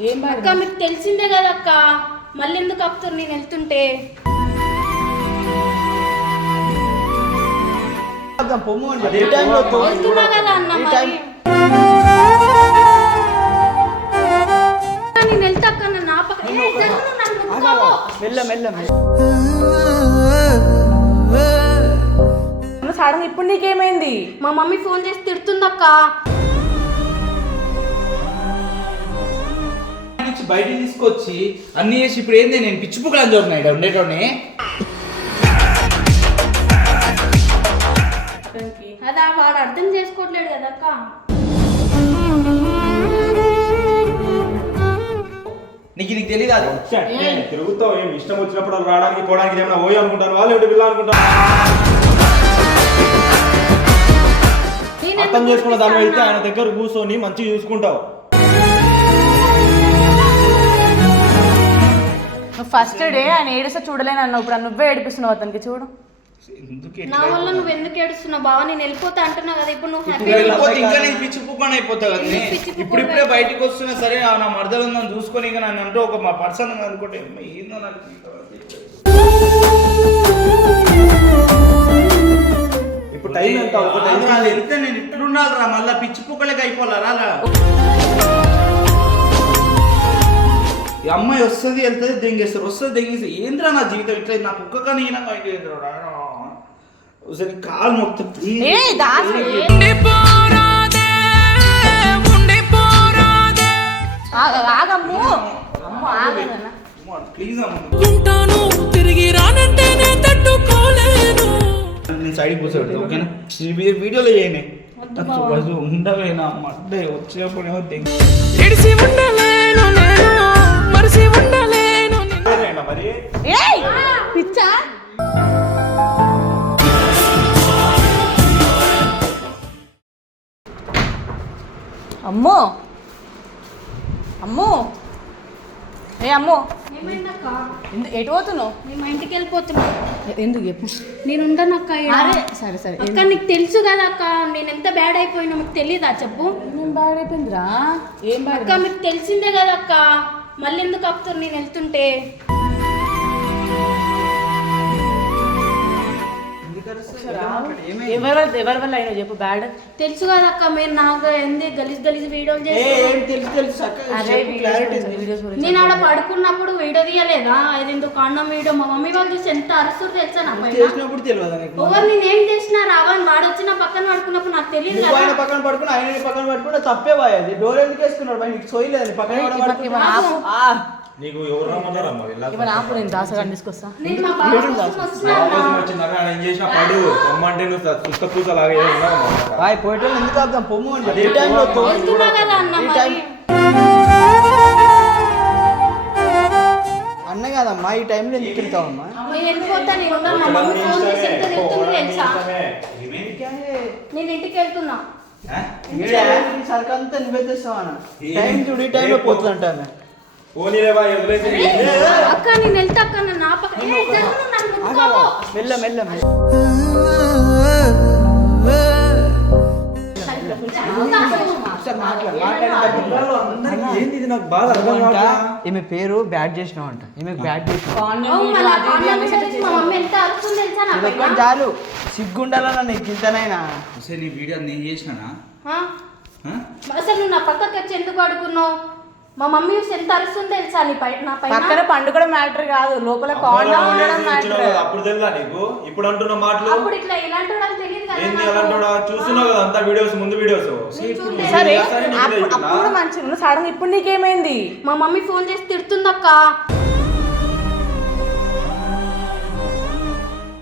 ఏం అక్క మీకు తెలిసిందే కదా అక్క? మళ్ళీ ఎందుకు ఆపుతారు నేను వెళ్తుంటే? పొమ్ము వెళ్తున్నా కదా అన్న ఈ మరి. టైం నేను వెళ్తా అక్క నన్ను ఆపక ఏ, జరుగు, నన్ను ముట్టుకోకు. మెల్ల మెల్ల మెల్ల. సడన్ ఇప్పుడు నీకేమైంది మా మమ్మీ ఫోన్ చేసి తిడుతుంది బయటికి తీసుకొచ్చి అన్ని చేసి ఇప్పుడు ఏంది నేను పిచ్చి పుక్కలని చూడన్నా ఇక్కడ ఉండేటోని అదా వాడు అర్థం చేసుకోవట్లేడు కదా అక్క. నీకు నీకు తెలియదు అది? తిరుగుతావు ఏం ఇష్టం వచ్చినప్పుడు వాళ్ళు రావడానికి పోవడానికి ఏమైనా పోయి అనుకుంటాను. వాళ్ళు ఏమిటి పిల్ల అనుకుంటాను నేను అర్థం చేసుకున్న దాని అయితే చూపిస్తా ఆయన? దగ్గర కూర్చొని మంచిగా చూసుకుంటావు. నువ్వు ఫస్ట్ డే ఆయన ఏడిస్తే చూడలేను అన్నావు ఇప్పుడు నువ్వే ఏడిపిస్తున్నావు అతనికి చూడు. ఎందుకు నా వల్ల నువ్వు ఎందుకు ఏడుస్తున్నావు బావ? నేను వెళ్ళిపోతా అంటున్నా కదా ఇప్పుడు నువ్వు ఇప్పుడు హ్యాపీ వెళ్ళిపోతే ఇంకా నేను పిచ్చి పుక్కని అయిపోతా కదా ఎందుకు పిచ్చి పుక్కని ఇప్పుడు ఇప్పుడే బయటికి వస్తున్నా సరే ఆ నా మరదలు ఉందని చూసుకొని ఇక నన్ను అంటే ఒక మా పర్సన్ అనుకుంటే అమ్మ, ఏందో నాకు ఇప్పుడు టైం ఎంత? ఒక టైం అది అది ఎంత నేను ఇట్లుండాలి రా మళ్ళీ పిచ్చి పుక్కలకి అయిపోవాలా అలా ఈ అమ్మాయి వస్తుంది వెళ్తుంది దెంగేస్తారు వస్తుంది దెంగేస్తారు ఏంద్రా నా జీవితం ఇట్లా నాకు ఒక్క కానీ ఒకసారి కాలు మొత్తం ప్లీజ్ ఉంటాను తిరిగి రానంటేనే తట్టుకోలేను. నేను సైడ్ ఓకేనా? వీడియోలో చేయని. ఉండవేనా? అమ్మ అంటే వచ్చేప్పుడు ఏమో దెంగ. ఇడిసి ఉండలేను నేను. మరిసి ఉండలేను నిన్ను. ఏంటండి మరి? ఏయ్! పిచ్చా! అమ్మో! అమ్మో! ఏ అమ్మో! ఎటు పోతున్నావు? నేను మా ఇంటికి వెళ్ళిపోతున్నా. ఎందుకు చెప్పు నేను ఉండను అక్క ఈడ. అరే సరే సరే అక్క నీకు తెలుసు కదా అక్క నేను ఎంత బ్యాడ్ అయిపోయినా మీకు తెలీదా చెప్పు? ఏం బాడైపోయిందిరా ఏం బాగా అక్క మీకు తెలిసిందే కదా అక్క మళ్ళీ ఎందుకు ఆపుతారు? నేను వెళ్తుంటే. ఎవరి వల్ల ఎవరి వల్ల అయినా చెప్పు బ్యాడ్ తెలుసు కదా అక్క మీరు నాకు ఎందు గలీజ్ గలీజ్ వీడియోలు ఏ, చేసి ఏం తెలుసు నేను ఆడ పడుకున్నప్పుడు వీడియో తీయలేదా? అదేందో కాండం వీడియో మా మమ్మీ వాళ్ళు చూసి ఎంత అరుస్తారు తెలుసా నా చేసినప్పుడు తెలియదు ఎవరు నేనేం చేసినా రావని వాడు వచ్చి నా పక్కన పడుకున్నప్పుడు నాకు తెలియదు ఆయన పక్కన పడుకుని ఆయన పక్కన పడుకుంటే తప్పే పోయేది డోర్ ఎందుకు వేసుకున్నాడు? నీకు సోయలేదు పక్కన నీకు ఎవరు రమ్మన్నారా మరి ఇవన్న ఆపు నేను దాసగాన్ని తీసుకొస్తా ఏం చేసినా పడు పొమ్మంటే నువ్వు పుస్త పూసలాగా ఏదో ఉన్నావు అన్నమాట. బాయ్ పోయేటోళ్ళు ఎందుకు ఆపుదాం పొమ్ము చెప్పి. ఈ టైంలో అన్న ఈ మరి టైం- అన్న కాదమ్మా ఈ టైంలో ఎందుకు తిరుగుతావమ్మా నేను ఇంటికి వెళ్తున్నా సరికంతా నువ్వే తెస్తావా టైం చూడు ఈ టైంలో పోతుందంట అక్క నేను వెళ్తా అక్క నన్ను ఆపక. మెల్ల మెల్ల ఏంది నాకు బాగా అర్థం. ఈమె పేరు బ్యాడ్ చేసినావు అంట ఈమె బ్యాడ్ చేసినావు చాలు. సిగ్గుండాలన్నా నీకు ఇంతనైనా అసలు నీ వీడియో నేను చేసినానా? అసలు నువ్వు నా పక్కకి వచ్చి ఎందుకు అడుగున్నావు మా మమ్మీ చూసి ఎంత అరుస్తుంది తెలుసా నీ పై నా పక్కన పైన? పండు కూడా మ్యాటర్ కాదు లోపల కాండం ఉండడం మ్యాటర్. అప్పుడు తెలుసా నీకు? ఇప్పుడు అంటున్న మాటలు? అప్పుడు ఇట్లా ఇలాంటి వాళ్ళకి తెలియదు ఏంది చూస్తున్నావు కదా అంతా వీడియోస్ ముందు వీడియోస్. సరే అప్పుడు? అప్పుడు మంచిగా సడన్ ఇప్పుడు నీకేమైంది? మా మమ్మీ ఫోన్ చేసి తిడుతుంది అక్క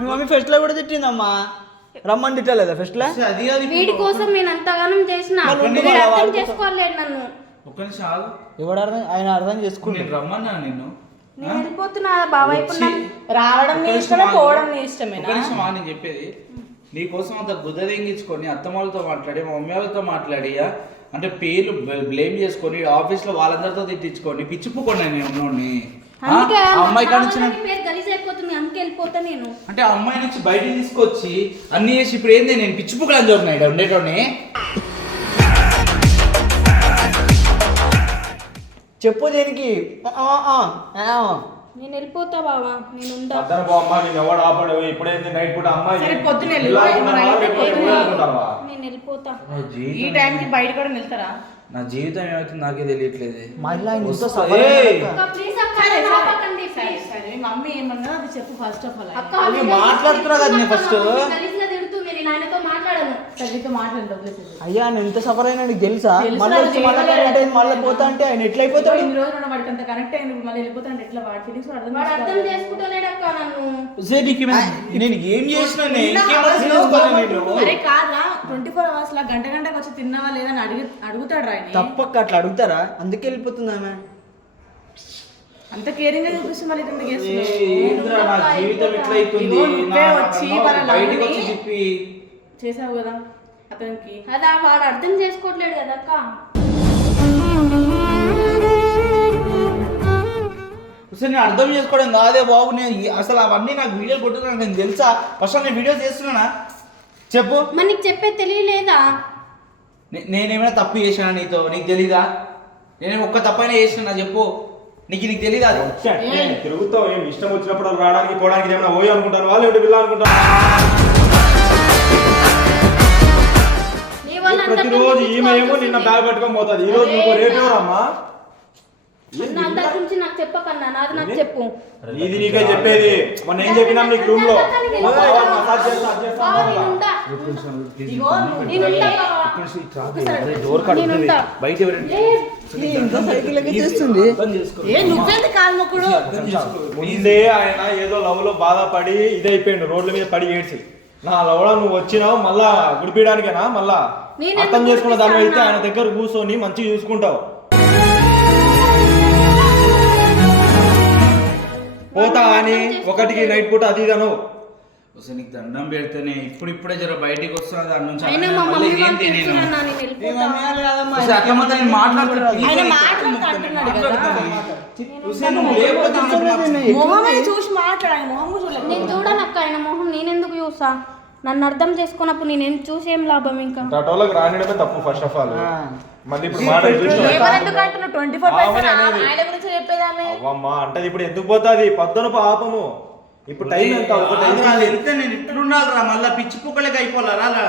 మీ మమ్మీ ఫెస్ట్లో కూడా తిట్టిందమ్మా. రమ్మని తిట్టలేదా ఫెస్ట్లో? అది వీడి కోసం నేను అంతగానం చేసిన. వీడు అర్థం కోసం. చేసుకోలేదు నన్ను. ఒక్క నిమిషం ఆగు. ఎవడు అర్థం ఆయన అర్థం నేను చేసుకుంటాడు రమ్మన్నా నిన్ను? నేను వెళ్ళిపోతున్నా బాబాయ్ ఇప్పుడు వచ్చి- నాకు- రావడం నీ ఇష్టమే. పోవడం నీ ఇష్టమేనా? నిమిషం ఆగు నేను చెప్పేది. నీకోసం అంత బుద్ధ తెంగించుకొని అత్తమ్మ వాళ్ళతో మాట్లాడి మా మమ్మీ వాళ్ళతో మాట్లాడి ఆ, అంటే పేర్లు బ్లేమ్ చేసుకొని ఆఫీస్లో వాళ్ళందరితో తిట్టించుకొని పిచ్చిపోకుండా నేను ఉన్నోడిని అందుకే అమ్మాయి కాడ నుంచి నా నాకు- పేరు గలీజ్ అయిపోతుంది అందుకే వెళ్ళిపోతా నేను. అంటే ఆ అమ్మాయి నుంచి బయటికి తీసుకొచ్చి అన్ని చేసి ఇప్పుడు ఏంది నేను పిచ్చి పుక్కలని చూడన్నా ఇక్కడ ఉండేటోని చెప్పు దేనికి ఆ, ఆ, ఆ. నేను వెళ్ళిపోతా బావా నేను ఉండా అద్దరు పో అమ్మా నేను ఎవడు ఆపడు ఇప్పుడైంది నైట్ పూట అమ్మాయి సరే, వెళ్ళు. ఇలా అనుకుంటావా? నేను వెళ్ళిపోతా నా ఈ జీవితం టైంకి బయట కూడా వెళ్తారా నా జీవితం ఏమైతుంది నాకే తెలియట్లేదు మళ్ళీ ఆయన ఇంత వస్తా- సఫర్ ఏయ్! అయ్యాక. అక్క ప్లీజ్ అక్క సరే, నన్ను సరే. ఆపకండి సరే ప్లీజ్ సరే మీ మమ్మీ ఏమన్నా అది చెప్పు ఫస్ట్ ఆఫ్ ఆల్ అక్క అది మాట్లాడుతున్నా కదా నేను తిడుతున్నా first. అక్క, అయ్యా ఆయన ఎంత సఫర్ అయినా నీకు తెలుసా? తెలుసు మళ్ళీ వచ్చి మళ్ళీ అయింది పోతా అంటే ఆయన ఎట్లయిపోతాడు ఇన్ని రోజులు ఉన్న వాడికి అంత కనెక్ట్ అయింది మళ్ళీ వెళ్ళిపోతాను ఎట్లా? వాడి ఫీలింగ్స్ అర్థం వాడు అర్థం చేసుకోవాలి. చేసుకుంటలేడక్క నన్ను. నీకు నేను ఏం చేసినా నేను నేను? అరే కాదా ట్వంటీ ఫోర్ అవర్స్ లా గంట గంటకు వచ్చి తిన్నావా లేదా అని అడిగి అడుగుతాడు ఆయన తప్పక అట్లా అడుగుతారా? అందుకే వెళ్ళిపోతుంది ఆమె. అంత కేరింగ్గా చూపిస్తే మళ్ళీ ఎందుకు నా జీవితం వాళ్ళ బయటికి వచ్చి చెప్పి చేసావు కదా అతనికి. అదా వాడు అర్థం చేసుకోవట్లేడు కదా అక్క. అసలు నేను అర్థం చేసుకోవడం కాదే బాబు నేను ఈ- అసలు అవన్నీ నాకు వీడియో కొట్టుకున్నా నేను తెలుసా? ఫస్ట్ నేను వీడియో చేస్తున్నానా? చెప్పు. మరి నీకు చెప్పేది తెలియలేదా? నే- నేనేమైనా తప్పు చేసినా నీతో? నీకు తెలీదా? నేను ఒక్క తప్పైనా చేసినా చెప్పు. నీకు నీకు తెలీదా అది? వచ్చే అంటే తిరుగుతావు ఏం ఇష్టం వచ్చినప్పుడు రావడానికి పోవడానికి ఏమైనా పోయి అనుకుంటాను వాళ్ళు ఏంటి పిల్ల అనుకుంటాను ప్రతిరోజు ఈమె ఏమో నిన్న. బ్యాగ్ పట్టుకొని పోతుంది. ఈ రోజు నువ్వు రేపు ఎవరమ్మా? అన్న అందరి గురించి నాకు చెప్పకన్నా నాది నాకు చెప్పు. ఇది నీకే చెప్పేది. మొన్న ఏం చెప్పినా నీకు రూమ్లో. బయట ముందే ఆయన ఏదో లవ్లో బాధపడి ఇదైపోయిండు. రోడ్ల మీద పడి ఏడ్చి నా లవ్ నువ్వు వచ్చినావు మళ్ళా గుడిపీయడానికేనా? మళ్ళా నేను అర్థం చేసుకున్న దాని అయితే? ఆయన దగ్గర కూర్చొని మంచిగా చూసుకుంటావు. పోతా అని ఒకటికి నైట్ పూట అది అనవు అసలు నీకు దండం పెడితేనే ఇప్పుడు ఇప్పుడే జర బయటికి వస్తున్నా దాని నుంచి అయినా అలానే మా మళ్ళీ మమ్మీ వాళ్ళు ఏంటి నేను? తిడుతున్నా నేను వెళ్ళిపోతా. అసలు అట్లా మాత్రం నేను మాట్లాడుతున్నా ఆయన మాట్లాడుతా అంటున్నాడు కదా. హుసేన్ నువ్వు లేకపోతే నాకు నచ్చదు. మొహం చూసి మాట్లాడు ఆయన మొహం చూడలేదు. నేను చూడనక్క ఆయన మొహం నేనెందుకు చూసా నన్ను అర్థం చేసుకున్నప్పుడు నేను చూసి ఏం లాభం ఇంకా? టటోలకు రానిడమే తప్పు ఫస్ట్ ఆఫ్ ఆల్ మళ్ళీ ఇప్పుడు మాట అవ్వమ్మా అంటే ఇప్పుడు ఎందుకు పోతుంది? పొద్దున పాపము ఇప్పుడు టైం ఎంత? ఒక టైం నేను రా మళ్ళీ పిచ్చి పుక్కలకి అయిపోవాలా? అలా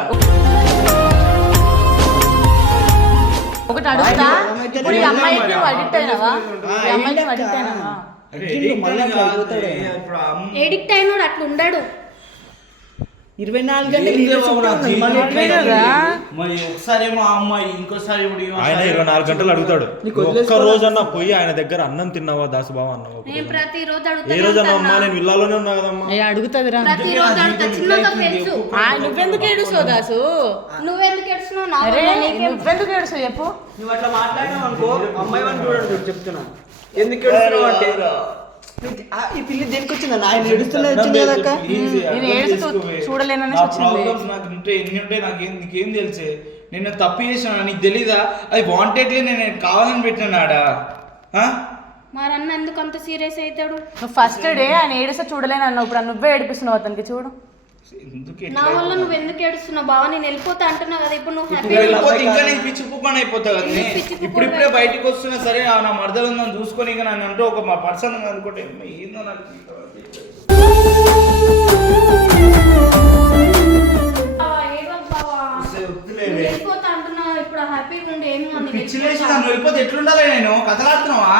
ఒకటి అడుగుతా. ఇప్పుడు ఈ అమ్మాయికి అడిక్ట్ అయినావా? అమ్మాయికి అడిక్ట్ అయినావా? ఎడిక్ట్ అయినోడు అట్లా ఉండడు ఇరవై నాలుగు ఆయన ఇరవై నాలుగు గంటలు అడుగుతాడు. ఒక్క? రోజన్నా పోయి ఆయన దగ్గర అన్నం తిన్నావా దాసుబావ అన్నావా? ఏ అడుగుతానే రోజు అమ్మా నేను విల్లాలోనే ఉన్నా కదమ్మా. ఏ అడుగుతుందిరా. నువ్వెందుకు ఏడుస్తావు దాసు? నువ్వెందుకు ఏడుస్తున్నావు? నువ్వెందుకు ఏడుస్తావు? చెప్పు. నువ్వు అట్లా మాట్లాడినావు అనుకో అమ్మాయి చూడండి చెప్తున్నా. ఎందుకు ఏడుస్తున్నావు అంటే? ఈ పిల్లి దేనికి వచ్చిందన్న ఆయన ఏడుస్తున్నా వచ్చింది కదక్క నేను ఏడుస్తూ చేసుకోవే. చూడలేననేసి నా వచ్చింది. నాకు ఉంటే ఎన్ని ఉంటాయి నాకేం నీకేం తెలిసే? నేను తప్పు చేసిన నీకు తెలీదా? అది వాంటెడ్లీ నేను కావాలని పెట్టినాను ఆడ ఆ? మరి అన్న ఎందుకు అంత సీరియస్ అవుతాడు? ఫస్ట్ డే ఆయన ఏడిస్తే చూడలేను అన్నావు ఇప్పుడు నువ్వే ఏడిపిస్తున్నావు అతనికి చూడు. నా వల్ల నువ్వు ఎందుకు ఏడుస్తున్నావు? బావ నేను వెళ్ళిపోతా అంటున్నావు కదా ఇప్పుడు నువ్వు హ్యాపీ వెళ్ళిపోతే ఇంకా నేను పిచ్చి పుక్కని అయిపోతా కదా ఇప్పుడు ఇప్పుడే బయటకు వస్తున్నా సరే నా మరదలు ఉందని చూసుకొని ఇక నన్ను అంటే ఒక మా పర్సన్ అనుకుంటే ఏందో నాకు వెళ్ళిపోతా అంటున్నావు ఇప్పుడు హ్యాపీగా ఉండి ఏమి నన్ను వెళ్ళిపోతే ఎట్లుండాలి నేను? కథలాడుతున్నావా?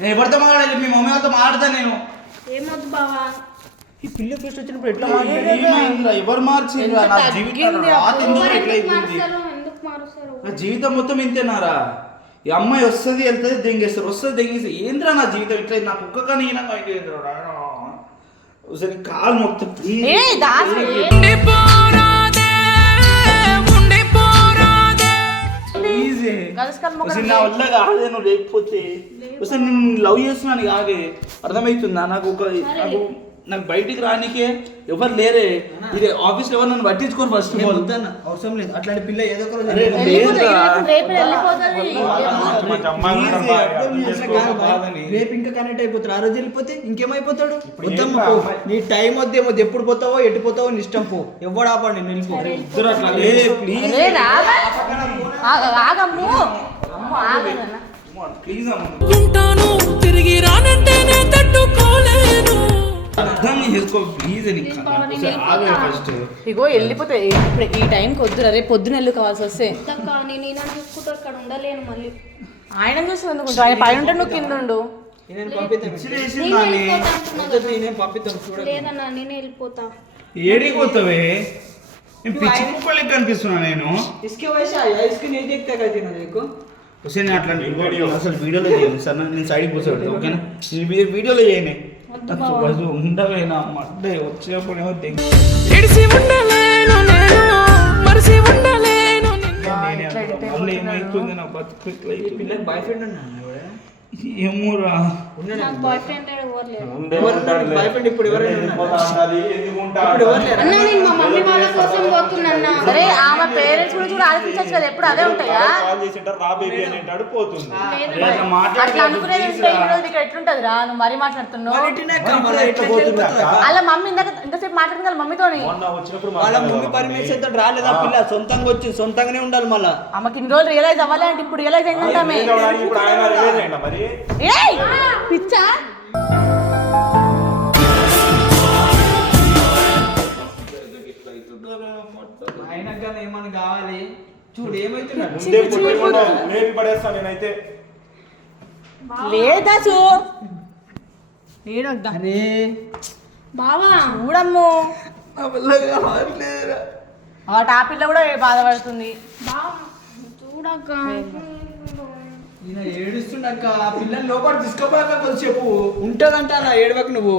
నేను ఎవరితో మాట్లాడాలి? మీ మమ్మీ వాళ్ళతో మాట్లాడతా నేను. ఏమొద్దు బావా. ఈ పిల్లి ఫస్ట్ వచ్చినప్పుడు ఎట్లా ఏమైందిరా? ఎవరు మార్చిండ్రా నా జీవితం రాత ఎందుకు ఎట్లా నా జీవితం మొత్తం ఇంతేనారా? ఈ అమ్మాయి వస్తుంది వెళ్తుంది దెంగేస్తారు వస్తుంది దెంగేస్తారు ఏంద్రా నా జీవితం ఇట్లా నాకు ఒక్క కానీ ఒకసారి కాలు మొత్తం నా వల్ల కాదే నువ్వు లేకపోతే. ఒకసారి నేను లవ్ చేస్తున్నాను కాగే అర్థమవుతుందా? నాకు ఒక నాకు నాకు బయటికి రానికే ఎవరు లేరే. ఇది ఆఫీస్లో ఎవరు నన్ను పట్టించుకోరు ఫస్ట్ ఆఫ్ ఆల్ వద్దన్న అవసరం లేదు. అట్లాంటి పిల్ల ఏదో ఒక. రేపు ఇంకా కనెక్ట్ అయిపోతాడు. ఆ రోజు వెళ్ళిపోతే ఇంకేమైపోతాడు? నీ టైం వద్దేమో ఎప్పుడు పోతావో ఎటు పోతావో నీ ఇష్టం పో. ఎవడు ఆపండి నేను వెళ్ళిపో? ఇద్దరు అట్లా లే ప్లీజ్ ఉంటాను తిరిగి చేసుకో ప్లీజ్. ఫస్ట్ ఇగో వెళ్ళిపోతే ఇప్పుడు ఈ టైంకి వద్దురా రేపు పొద్దున వెళ్ళి కావాల్సి వస్తే. వద్దక్క నేను ఈయన చూసుకుంటూ ఇక్కడ ఉండలేను మళ్ళీ. ఆయన చూసి ఎందుకుంటా ఆయన పైన ఉంటే నువ్వు కింద ఉండు. నేను పంపిస్తాను నేను వెళ్ళిపోతా అంటున్నా నేను పంపిస్తాను చూడ లేదన్నా నేనే వెళ్ళిపోతా. ఏడికి పోతావే? నేను పిచ్చి కుక్కలకి కనిపిస్తున్నా నేను. ఇసుకే వయసా ఇసుక నేను చెప్తే కదా తిన్నా నీకు? హుసేన్ అట్లా అసలు వీడియోలో చేయను సార్ నేను సైడ్ కూర్చోబెడతా ఓకేనా? వీడియోలో చేయను. బావ. ఉండవేనా? మడ్డే వచ్చేప్పుడు ఇడిసి ఉండలేను నేను మరిసి ఉండలేను నిన్ను. నేనే నా బతుకు పిల్లకి బాయ్ ఫ్రెండ్ ఉన్నాను ఏమోరా. బాయ్ ఫ్రెండ్ ఇప్పుడు ఆమె పేరెంట్స్ గురించి కూడా ఆలోచించచ్చు కదా ఎప్పుడు అదే ఉంటాయా? అట్లా అనుకునేది ఇక్కడ ఎట్లుంటది రా నువ్వు మరీ మాట్లాడుతున్నావు? అలా మమ్మీ ఇందాక ఇంతసేపు మాట్లాడింది కదా మమ్మీతోని. మొన్న వచ్చినప్పుడు వాళ్ళ మమ్మీ మాట్లాడదాం. పర్మిషన్తో రాలేదా పిల్ల. సొంతంగా వచ్చి సొంతంగానే ఉండాలి మళ్ళా. ఆమెకి ఇన్ని రోజులు రియలైజ్ అవ్వాలి అంటే ఇప్పుడు రియలైజ్ అయిందంట ఏయ్! పిచ్చా? ఏమన్నా కావాలి? చూడు నేనైతే. లేదా చూ? అరే. బావా. చూడమ్ము. ఆ టాపిక్లో కూడా బాధపడుతుంది? బావా చూడక్క. ఈయన ఏడుస్తుండక్క ఆ పిల్లని లోపల తీసుకోపోయాక చెప్పు ఉంటదంట అలా ఏడవకు నువ్వు?